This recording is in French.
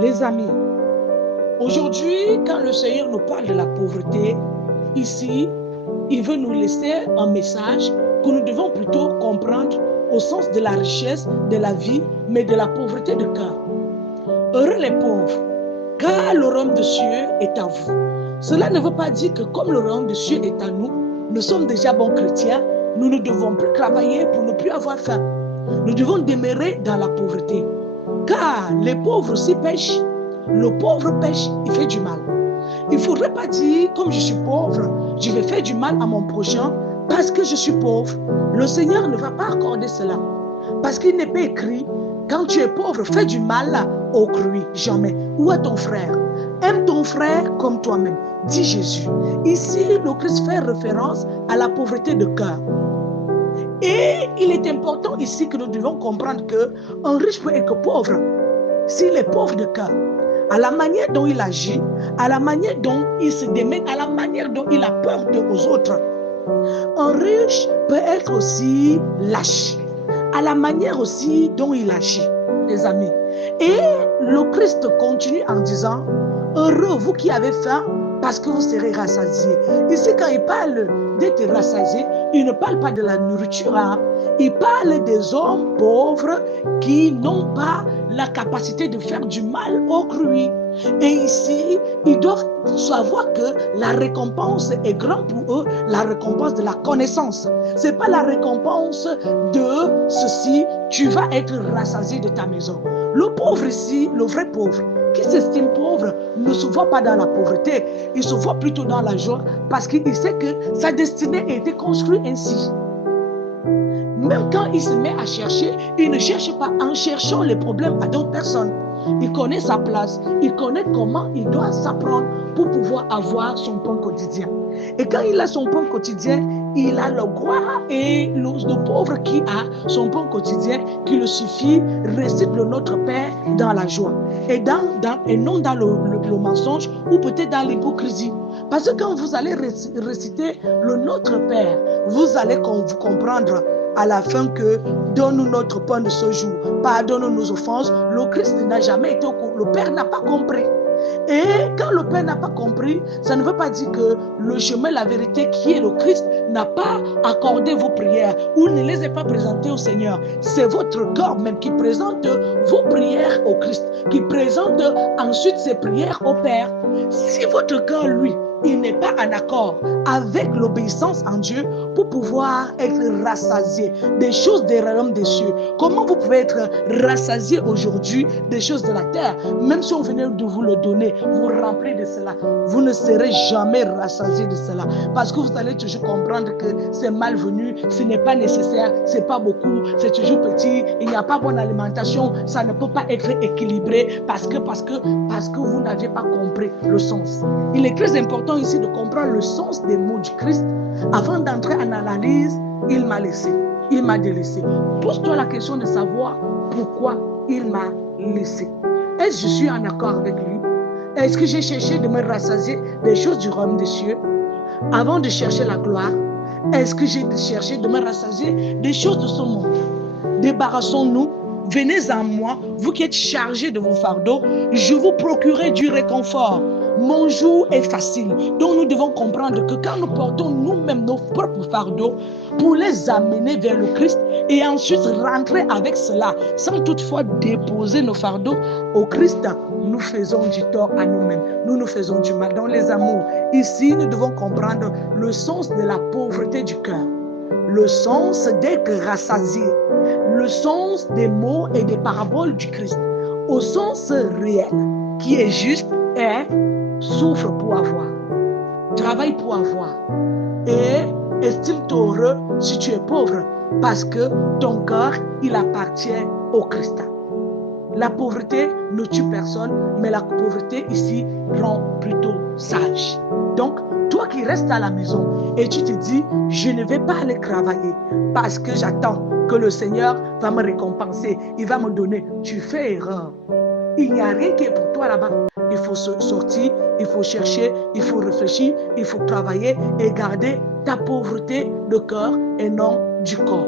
Les amis, aujourd'hui, quand le Seigneur nous parle de la pauvreté, ici, il veut nous laisser un message que nous devons plutôt comprendre au sens de la richesse de la vie, mais de la pauvreté de cœur. Heureux les pauvres, car le royaume des cieux est à vous. Cela ne veut pas dire que comme le royaume des cieux est à nous, nous sommes déjà bons chrétiens, nous ne devons plus travailler pour ne plus avoir faim. Nous devons demeurer dans la pauvreté. Car les pauvres aussi pêchent. Le pauvre pêche, il fait du mal. Il ne faudrait pas dire, comme je suis pauvre, je vais faire du mal à mon prochain parce que je suis pauvre. Le Seigneur ne va pas accorder cela. Parce qu'il n'est pas écrit, quand tu es pauvre, fais du mal au cru, jamais. Ou à ton frère. Aime ton frère comme toi-même, dit Jésus. Ici, le Christ fait référence à la pauvreté de cœur. Et il est important ici que nous devons comprendre qu'un riche peut être pauvre s'il est pauvre de cœur. À la manière dont il agit, à la manière dont il se démène, à la manière dont il a peur aux autres. Un riche peut être aussi lâche, à la manière aussi dont il agit, les amis. Et le Christ continue en disant, heureux vous qui avez faim, parce que vous serez rassasiés. Ici, quand il parle d'être rassasié, il ne parle pas de la nourriture. Il parle des hommes pauvres qui n'ont pas la capacité de faire du mal aux crues. Et ici, ils doivent savoir que la récompense est grande pour eux, la récompense de la connaissance. Ce n'est pas la récompense de ceci, tu vas être rassasié de ta maison. Le pauvre ici, le vrai pauvre, qui s'estime pauvre, ne se voit pas dans la pauvreté, il se voit plutôt dans la joie parce qu'il sait que sa destinée a été construite ainsi. Même quand il se met à chercher, il ne cherche pas en cherchant les problèmes à d'autres personnes. Il connaît sa place, il connaît comment il doit s'apprendre pour pouvoir avoir son pain quotidien. Et quand il a son pain quotidien, il a le gloire et le pauvre qui a son pain quotidien qui le suffit, récite le Notre Père dans la joie et non dans le mensonge ou peut-être dans l'hypocrisie. Parce que quand vous allez réciter le Notre Père, vous allez vous comprendre à la fin que donne-nous notre pain de ce jour, pardonne nos offenses. Le Christ n'a jamais été au courant, le Père n'a pas compris. Et quand le Père n'a pas compris, ça ne veut pas dire que le chemin, la vérité qui est le Christ n'a pas accordé vos prières ou ne les a pas présentées au Seigneur. C'est votre corps même qui présente vos prières au Christ, qui présente ensuite ses prières au Père. Si votre cœur, lui, il n'est pas en accord avec l'obéissance en Dieu pour pouvoir être rassasié des choses des royaumes des cieux. Comment vous pouvez être rassasié aujourd'hui des choses de la terre? Même si on venait de vous le donner, vous remplissez de cela, vous ne serez jamais rassasié de cela. Parce que vous allez toujours comprendre que c'est malvenu, ce n'est pas nécessaire, c'est pas beaucoup, c'est toujours petit, il n'y a pas bonne alimentation, ça ne peut pas être équilibré parce que vous n'aviez pas compris le sens. Il est très important ici de comprendre le sens des mots du Christ. Avant d'entrer en analyse, il m'a laissé, il m'a délaissé. Pose-toi la question de savoir pourquoi il m'a laissé. Est-ce que je suis en accord avec lui? Est-ce que j'ai cherché de me rassasier des choses du royaume des cieux avant de chercher la gloire? Est-ce que j'ai cherché de me rassasier des choses de ce monde? Débarrassons-nous. Venez à moi, vous qui êtes chargés de vos fardeaux, je vous procurerai du réconfort. Mon joug est facile. Donc nous devons comprendre que quand nous portons nous-mêmes nos propres fardeaux pour les amener vers le Christ et ensuite rentrer avec cela sans toutefois déposer nos fardeaux au Christ, nous faisons du tort à nous-mêmes. Nous nous faisons du mal dans les amours. Ici, nous devons comprendre le sens de la pauvreté du cœur, le sens d'être rassasié, le sens des mots et des paraboles du Christ, au sens réel qui est juste est souffre pour avoir, travaille pour avoir et estime-toi heureux si tu es pauvre parce que ton cœur il appartient au Christ. La pauvreté ne tue personne, mais la pauvreté ici rend plutôt sage. Donc, toi qui restes à la maison et tu te dis, je ne vais pas aller travailler parce que j'attends que le Seigneur va me récompenser, il va me donner. Tu fais erreur. Il n'y a rien qui est pour toi là-bas. Il faut sortir, il faut chercher, il faut réfléchir, il faut travailler et garder ta pauvreté de cœur et non du corps.